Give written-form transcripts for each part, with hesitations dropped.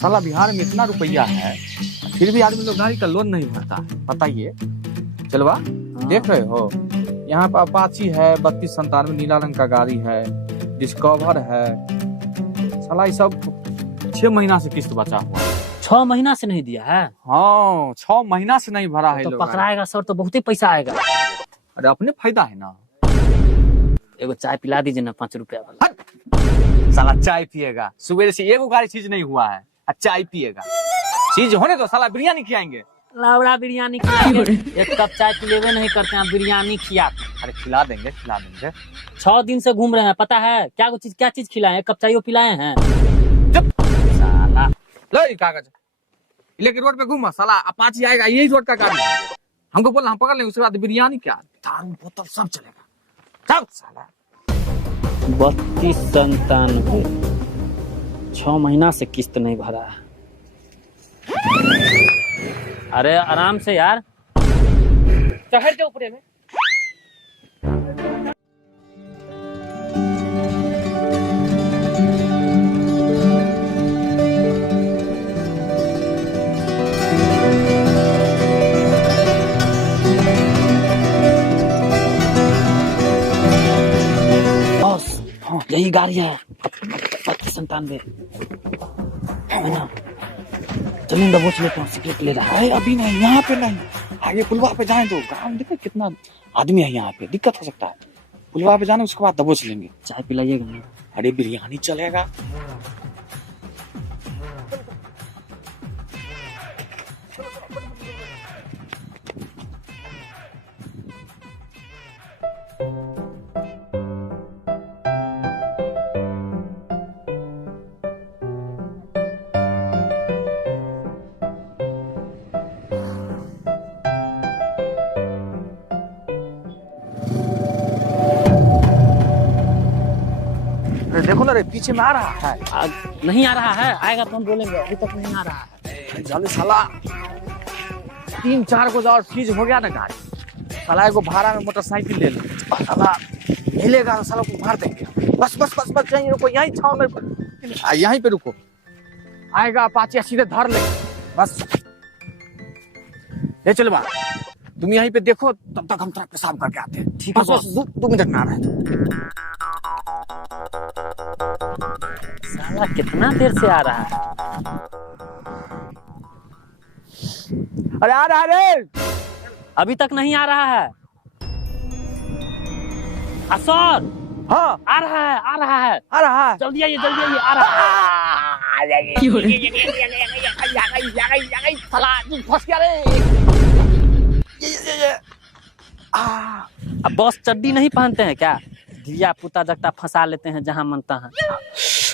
साला बिहार में इतना रुपया है फिर भी आदमी लोग गाड़ी का लोन नहीं भरता है, बताइए। चलवा देख रहे हो, यहाँ पर अपाची है 3297 नीला रंग का गाड़ी है, डिस्कवर है। साला ये सब 6 महीना से किस्त बचा हुआ है। 6 महीना से नहीं दिया है? हाँ 6 महीना से नहीं भरा है। तो पकड़ाएगा सर तो बहुत ही पैसा आएगा। अरे अपने फायदा है ना। एगो चाय पिला दीजिए ना 5 रुपया वाला। साला चाय पिएगा, सुबह से एगो गाड़ी चीज नहीं हुआ है, चाय पिएगा। चीज होने तो साला बिरयानी खिलाएंगे। लावड़ा बिरयानी खिलाएंगे। एक कप चाय पिलेवे नहीं करते हैं, बिरयानी खिलाते। अरे खिला देंगे खिला देंगे। 6 दिन से घूम रहे हैं, पता है क्या चीज खिलाए हैं? कप चाय पिलाए हैं। चुप साला। लो ये कागज लेके रोड पे घूमा, साला अपाची आएगा, यही रोड का काम है। हमको बोला हम पकड़ लेंगे, उसके बाद बिरयानी क्या दारू बोतल सब चलेगा। सब साला 3297 6 महीना से किस्त नहीं भरा है। अरे आराम से यार, शहर के ऊपर में बॉस, हाँ यही गाड़ी है 3297। जमीन दबोच लेता हूँ, सिगरेट ले रहा है। अभी नहीं, यहाँ पे नहीं, आगे पुलवा पे जाए तो गाँव देखो कितना आदमी है, यहाँ पे दिक्कत हो सकता है। पुलवा पे जाने उसके बाद दबोच लेंगे। चाय पिलाइएगा ना। अरे बिरयानी चलेगा। अरे देखो ना रे, पीछे में आ रहा है। नहीं आ रहा है, आएगा तो हम बोलेंगे, अभी तक नहीं आ रहा है। जाने साला 3-4 को और चीज हो गया ना गाड़ी, साला को भाड़ा में मोटरसाइकिल ले लो, साला मिलेगा तो साला को मार देंगे। बस बस बस बस यहीं रुको, यहीं छाव में यहीं पे रुको, आएगा अपाची सीधे धर ले। बस ले चलो बा, तुम यहीं पे देखो, तब तक हम ट्रक पेशाब करके आते हैं। ठीक है बस 2 मिनट में आ रहे हैं। साला कितना देर से आ रहा है? अरे आ रहा रे, अभी तक नहीं आ रहा है। सर हाँ आ रहा है, आ रहा है, आ रहा है। जल्दी आइए, जल्दी आइए, आ रहा है। साला फंस गया रे। अब बॉस चड्डी नहीं पहनते हैं क्या? दिया पुता जगता फंसा लेते हैं जहां मनता है।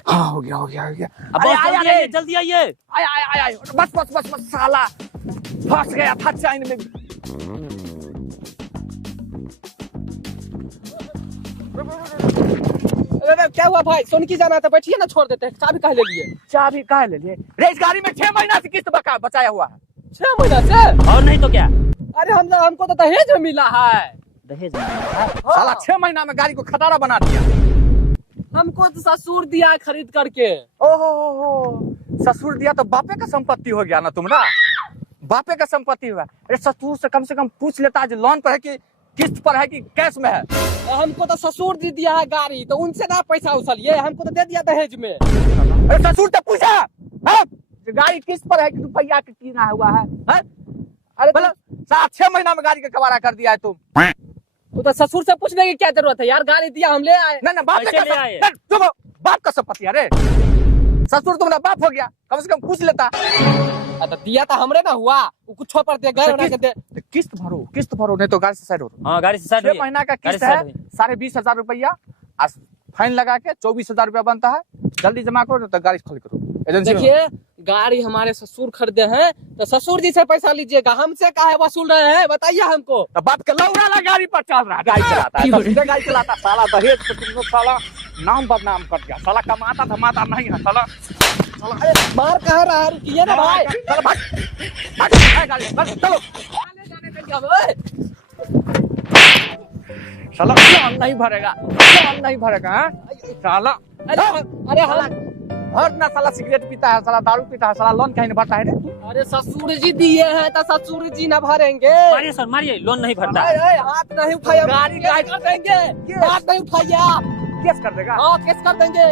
हाँ हो गया हो गया हो गया। अब बॉस जल्दी आइए, जल्दी आइए। आया बस बस बस बस साला फंस गया था चाइन में। अरे क्या हुआ भाई? सोनकी जाना था, बैठिए ना, छोड़ देते हैं। चाबी कहाँ ले लिए? चाबी कहाँ ले लिए रे? इस गाड़ी में 6 महीना से किस्त बचाया हुआ है। 6 महीना से? और नहीं तो क्या? अरे हमको तो दहेज में मिला है। दहेज साला 6 महीना में गाड़ी को खटारा बना दिया। हमको तो ससुर दिया है खरीद करके। ओहो ससुर दिया तो बापे का संपत्ति हो गया ना तुम ना, बापे का संपत्ति हुआ। अरे ससुर से कम पूछ लेता है लोन पर है कि किस्त पर है कि कैश में है। हमको तो ससुर दी दिया है गाड़ी, तो उनसे ना पैसा उछलिए, हमको तो दे दिया दहेज में। अरे ससुर से पूछा है गाड़ी किस्त पर है कि रुपया के कीना हुआ है? अरे बोलो 7-6 महीना में गाड़ी का कबाड़ा कर दिया है तुम। तो ससुर से पूछने की क्या जरूरत है यार? गाड़ी दिया, हम ले आए। ना बाप का संपत्ति। अरे ससुर तुम्हारा बाप हो गया, कम से कम पूछ लेता। तो दिया तो हमरे ना हुआ, वो कुछ पर दे गए। किस्त भरो नहीं तो गाड़ी से साइड हो। हाँ गाड़ी से साइड। 6 महीना का किस्त है, 20,500 रुपया, फाइन लगा के 24,000 रुपया बनता है। जल्दी जमा करो तो गाड़ी खाली करो। देखिए गाड़ी हमारे ससुर खरीदे हैं, तो ससुर जी से पैसा लीजिएगा, हमसे काहे वसूल रहे हैं बताइए हमको। तो बाप का लौड़ा गाड़ी पर चल रहा है, गाड़ी चलाता है, गाड़ी चलाता। साला दहेज पे तुम लोग साला नाम बदनाम कर दिया। साला कमाता धमाता नहीं है साला। अरे मार कह रहा है, रुकिए ना भाई। चलो भाग गाड़ी बस चलो। साला लोन नहीं भरेगा, लोन नहीं भरेगा साला। अरे भर ना साला सिगरेट पीता है, साला दारू पीता है, साला लोन कहीं नहीं भरता है रे तू। अरे ससुर जी दिए हैं तो ससुर जी न भरेंगे। मारिए सर मारिए, लोन नहीं भरता है। ए, हाथ नहीं उठाइए, गाड़ी केस कर देंगे। हाथ नहीं उठाइए, केस कर देगा। हाँ केस कर देंगे।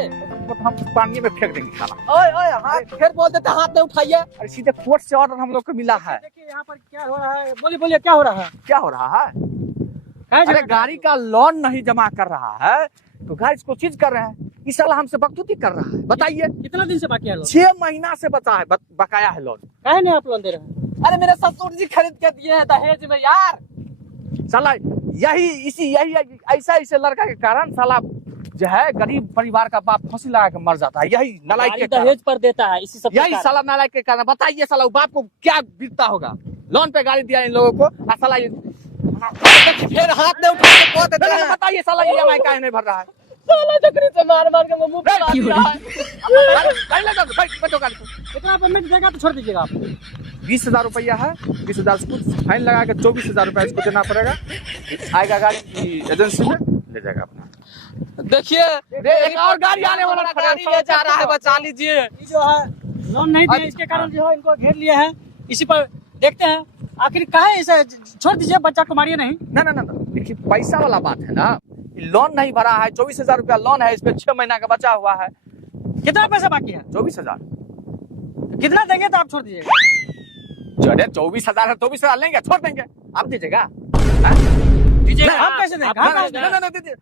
तो हम पानी में फेंक देंगे साला। ओए ओए हाथ फिर बोल देते हाथ नहीं उठाइए। अरे सीधे कोर्ट से ऑर्डर हम लोग को मिला है। देखिए यहाँ पर क्या हो रहा है, बोलिए बोलिए क्या हो रहा है? क्या हो रहा है? है अरे गाड़ी का लोन नहीं जमा कर रहा है तो गाड़ी इसको चीज कर रहे हैं। इस साला हमसे बकचोदी कर रहा है। बताइए, कितना दिन से बाकी है लोन? 6 महीना से बचा है, बकाया है लोन। काहे नहीं आप लोन दे रहे हैं? अरे मेरे ससुर जी खरीद के दिए हैं दहेज में यार। साला यही ऐसा लड़का के कारण साला जो है गरीब परिवार का बाप फांसी लगा के मर जाता है। यही नालायक के गाड़ी कारण, दहेज पर देता है, इसी सब यही साला नालायक के कारण। बताइए साला बाप को क्या बीतता होगा। लोन पे गाड़ी दिया इन लोगों को और साला ये फिर हाथ नहीं उठा के कह देते हैं। बताइए साला ये EMI काहे नहीं भर रहा है? साला चक्री से मार मार के मुंह फुला दिया है। गाड़ी लगा दो, बैठो गाड़ी पे। कितना पेमेंट देगा तो छोड़ दीजिएगा आप। 20,000 रुपया है। 20,000 से कुछ फाइन लगा के 24,000 रुपया इसको देना पड़ेगा। आएगा गाड़ी की एजेंसी में ले जाएगा अपना। देखिए एक और गाड़ी आने वाला खड़ा है, गाड़ी ले जा रहा है, बचा लीजिए। ये जो है लोन नहीं दिए, इसके कारण जो है इनको घेर लिए हैं। इसी पर देखते हैं आखिर काहे इसे छोड़ दीजिए, बच्चा को मारिए नहीं। ना देखिए पैसा वाला बात है ना। लोन नहीं भरा है, 24,000 रुपया लोन है, इसमें 6 महीना का बचा हुआ है। कितना पैसा बाकी है? 24,000। कितना देंगे तो आप छोड़ दीजिएगा? अरे 24,000 है, 24,000 लेंगे, छोड़ देंगे। आप दीजिएगा? दीजिएगा। हम कैसे देंगे? हम कैसे देंगे? ना दीजिए।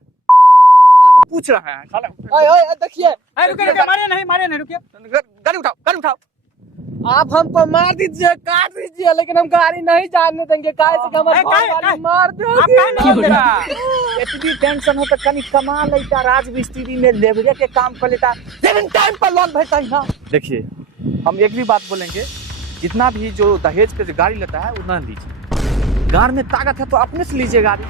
पूछ रहे हैं साला। ओए ओए देखिए, रुकिए, मारिए नहीं, रुकिए। गाड़ी उठाओ। आप हमको मार दीजिए, काट दीजिए, लेकिन हम गाड़ी नहीं जाने देंगे। काहे से हमारे घर वाली मार आप काहे नहीं देगी। देंगे? इतनी टेंशन हो तो कहीं कमा लेता, राज मिस्त्री में लेबरे के काम कर लेता, लेकिन टाइम पर लोन भरता ही ना। देखिए हम एक भी बात बोलेंगे, जितना भी जो दहेज पे जो गाड़ी लेता है वो ना लीजिए। घर में ताकत है तो अपने से लीजिए गाड़ी।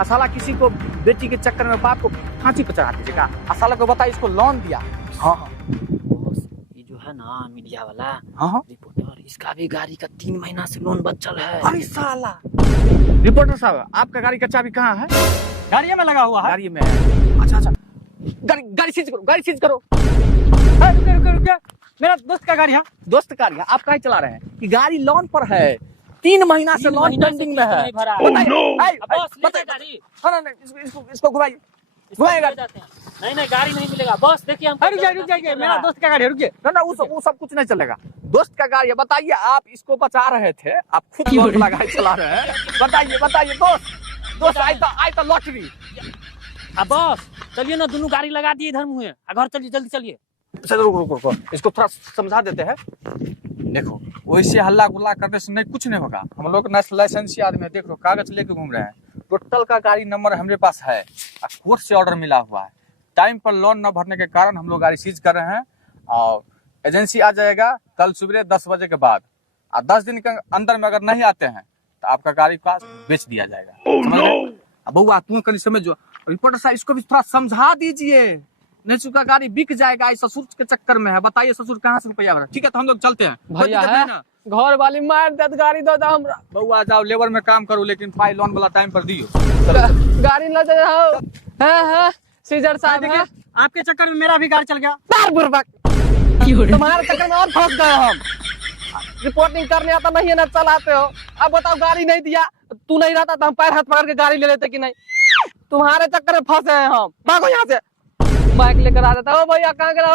असाला किसी को बेटी के चक्कर में बाप को फांसी पर चढ़ा दीजिएगा। असाला को बताइए इसको लोन दिया। हाँ ये जो है ना मीडिया वाला हाँ रिपोर्टर, इसका भी गाड़ी का 3 महीना से लोन बचल है। अरे साला रिपोर्टर साहब, आपका गाड़ी का चाबी कहाँ है? गाड़ी में लगा हुआ है। गाड़ी में है। अच्छा गाड़ी सीज करो। रुकिए, मेरा दोस्त का गाड़ी है। दोस्त का गाड़ी है, आप काहे चला रहे हैं? कि गाड़ी लोन पर है, 3 महीना से 3 लोन महीना से पेंडिंग में है। नहीं भरा। इसको घुमाइए। घुमाएगा नहीं गाड़ी नहीं मिलेगा। बस देखिए हम रुक जाइए, मेरा दोस्त का गाड़ी है, रुकिए। ना वो सब कुछ नहीं चलेगा। दोस्त का गाड़ी है। बताइए, आप इसको बचा रहे थे, आप खुद लोन लगाए चला रहे हैं। बताइए दोस्त आई तो लॉटरी। अब बस चलिए ना, दोनों गाड़ी लगा दिए इधर मुँह। घर चलिए, जल्दी चलिए। रुको, इसको थोड़ा समझा देते हैं। देखो वैसे हल्ला गुल्ला करने से नहीं कुछ नहीं होगा। हम लोग लाइसेंसी आदमी है, देख लो कागज लेके घूम रहे हैं। टोटल का गाड़ी नंबर हमारे पास है, कोर्ट से ऑर्डर मिला हुआ है। टाइम पर लोन न भरने के कारण हम लोग गाड़ी सीज कर रहे हैं और एजेंसी आ जाएगा कल सुबह 10 बजे के बाद। और 10 दिन के अंदर में अगर नहीं आते हैं तो आपका गाड़ी का बेच दिया जाएगा। समझ रहे? अब बउआ तुम कहीं समझो। रिपोर्टर साहब इसको भी थोड़ा समझा दीजिए, नहीं चुका गाड़ी बिक जाएगा। इस ससुर के चक्कर में है। बताइए ससुर कहाँ से रुपया भरा? ठीक है तो हम लोग चलते हैं। भैया है ना, घर वाली मार देत, गाड़ी दो दो हमरा। बउआ जाओ लेबर में काम करो, लेकिन पाई लोन वाला टाइम पर दियो। गाड़ी न दे रहा है सीजर साहब देखिए, है। आपके चक्कर में मेरा भी गाड़ी चल गया। तार बुर्बक, तुम्हारे चक्कर में और फंस गए हम। रिपोर्टिंग करने आता नहीं है ना, चलाते हो। अब बताओ गाड़ी नहीं दिया, तू नहीं रहता तो हम पैर हाथ पकड़ के गाड़ी ले लेते कि नहीं। तुम्हारे चक्कर में फंसे हैं हम। भागो यहाँ से, बाइक लेकर आ जाता। ओ भैया कहाँ गए हो?